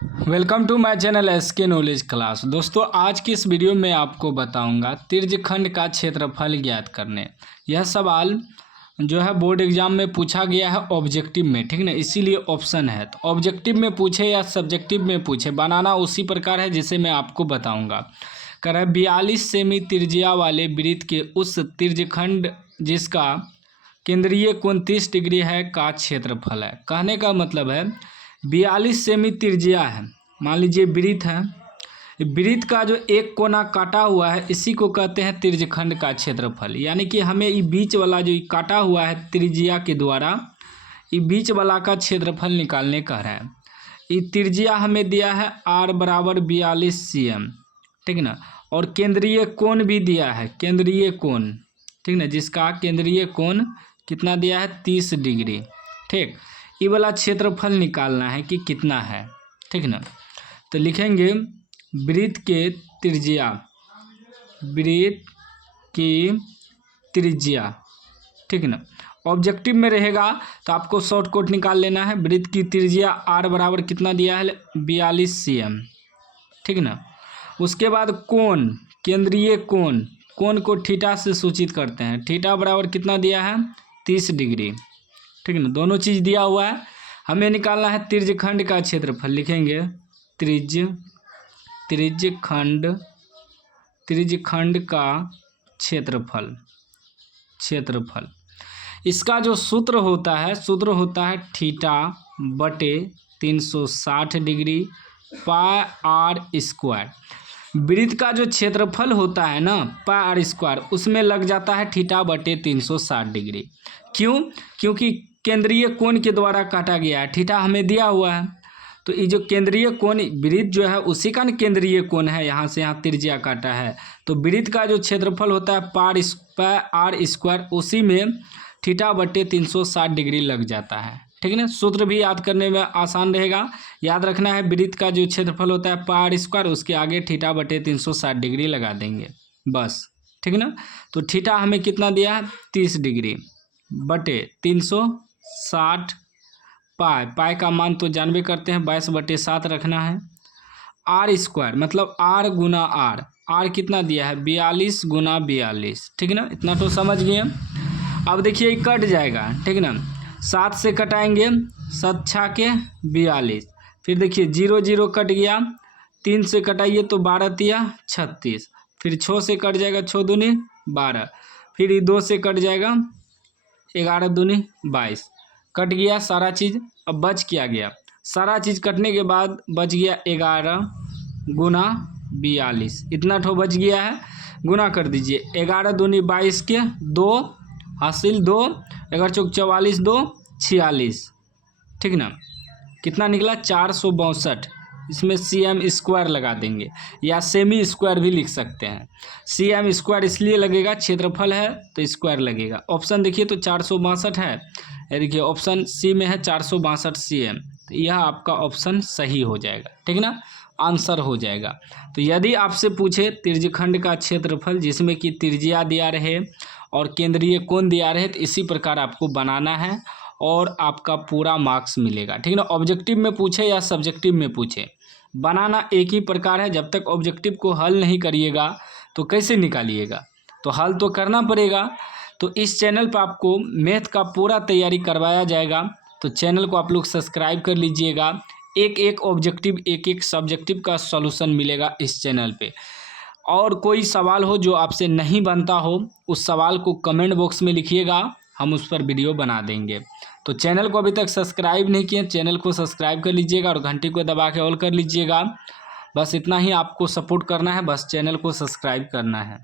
Welcome to my channel SK knowledge class. दोस्तों आज की इस वीडियो में आपको बताऊंगा त्रिज्यखंड का क्षेत्रफल ज्ञात करने। यह सवाल जो है बोर्ड एग्जाम में पूछा गया है ऑब्जेक्टिव में, ठीक ना, इसीलिए ऑप्शन है। तो ऑब्जेक्टिव में पूछे या सब्जेक्टिव में पूछे, बनाना उसी प्रकार है जिसे मैं आपको बताऊँगा। कह रहा है 42 सेमी त्रिज्या वाले वृत्त के उस त्रिज्यखंड जिसका केंद्रीय कोण 30 डिग्री है का क्षेत्रफल है। कहने का मतलब है 42 सेमी त्रिज्या है, मान लीजिए वृत्त है, वृत्त का जो एक कोना काटा हुआ है इसी को कहते हैं त्रिज्यखंड का क्षेत्रफल। यानी कि हमें ये बीच वाला जो काटा हुआ है त्रिज्या के द्वारा, ये बीच वाला का क्षेत्रफल निकालने कह रहा है। ये त्रिज्या हमें दिया है r बराबर 42 cm, ठीक ना, और केंद्रीय कोण भी दिया है, केंद्रीय कोण, ठीक ना, जिसका केंद्रीय कोण कितना दिया है 30 डिग्री, ठीक। ये वाला क्षेत्रफल निकालना है कि कितना है, ठीक ना। तो लिखेंगे वृत्त के त्रिज्या, वृत्त की त्रिज्या, ठीक ना। ऑब्जेक्टिव में रहेगा तो आपको शॉर्टकट निकाल लेना है। वृत्त की त्रिज्या r बराबर कितना दिया है 42 cm, ठीक ना। उसके बाद कोण, केंद्रीय कोण, कोण को थीटा से सूचित करते हैं। थीटा बराबर कितना दिया है 30 डिग्री, ठीक ना। दोनों चीज़ दिया हुआ है, हमें निकालना है त्रिज्यखंड का क्षेत्रफल। लिखेंगे त्रिज्यखंड का क्षेत्रफल। इसका जो सूत्र होता है थीटा बटे 360 डिग्री पाई आर स्क्वायर। वृत्त का जो क्षेत्रफल होता है ना पाई आर स्क्वायर, उसमें लग जाता है थीटा बटे 360 डिग्री। क्यों? क्योंकि केंद्रीय कोण के द्वारा काटा गया है, थीटा हमें दिया हुआ है। तो ये जो केंद्रीय कोण वृत्त जो है उसी का केंद्रीय कोण है, यहाँ से यहाँ त्रिज्या काटा है। तो वृत्त का जो क्षेत्रफल होता है पाई आर स्क्वायर, उसी में थीटा बटे 360 डिग्री लग जाता है, ठीक है ना। सूत्र भी याद करने में आसान रहेगा। याद रखना है वृत्त का जो क्षेत्रफल होता है पाई आर स्क्वायर, उसके आगे थीटा बटे 360 डिग्री लगा देंगे बस, ठीक है ना। तो थीटा हमें कितना दिया है 30 डिग्री बटे 360 पाई का मान तो जानबे करते हैं 22/7 रखना है। आर स्क्वायर मतलब आर गुना आर कितना दिया है 42 गुना 42, ठीक है ना। इतना तो समझ गए। अब देखिए ये कट जाएगा, ठीक ना, 7 से कटाएंगे, 7 छा के 42, फिर देखिए 0 0 कट गया, 3 से कटाइए तो 12 तिया 36, फिर 6 से कट जाएगा 6 दूनी 12, फिर ये 2 से कट जाएगा 11 दूनी 22, कट गया सारा चीज़। अब बच क्या गया, सारा चीज़ कटने के बाद बच गया 11 गुना 42, इतना ठो बच गया है। गुना कर दीजिए 11 दूनी 22 के 2 हासिल 2, 11 चौक 44 2 46, ठीक ना। कितना निकला 462। इसमें cm स्क्वायर लगा देंगे या सेमी स्क्वायर भी लिख सकते हैं। cm स्क्वायर इसलिए लगेगा क्षेत्रफल है तो स्क्वायर लगेगा। ऑप्शन देखिए तो 462 है, ये देखिए ऑप्शन सी में है 462 cm, तो यह आपका ऑप्शन सही हो जाएगा, ठीक ना, आंसर हो जाएगा। तो यदि आपसे पूछे त्रिज्यखंड का क्षेत्रफल जिसमें कि त्रिज्या दिया रहे और केंद्रीय कोण दिया रहे, तो इसी प्रकार आपको बनाना है और आपका पूरा मार्क्स मिलेगा, ठीक ना। ऑब्जेक्टिव में पूछे या सब्जेक्टिव में पूछे, बनाना एक ही प्रकार है। जब तक ऑब्जेक्टिव को हल नहीं करिएगा तो कैसे निकालिएगा, तो हल तो करना पड़ेगा। तो इस चैनल पर आपको मैथ का पूरा तैयारी करवाया जाएगा, तो चैनल को आप लोग सब्सक्राइब कर लीजिएगा। एक ऑब्जेक्टिव एक सब्जेक्टिव का सॉल्यूशन मिलेगा इस चैनल पे। और कोई सवाल हो जो आपसे नहीं बनता हो, उस सवाल को कमेंट बॉक्स में लिखिएगा, हम उस पर वीडियो बना देंगे। तो चैनल को अभी तक सब्सक्राइब नहीं किए, चैनल को सब्सक्राइब कर लीजिएगा और घंटी को दबा के ऑल कर लीजिएगा। बस इतना ही आपको सपोर्ट करना है, बस चैनल को सब्सक्राइब करना है।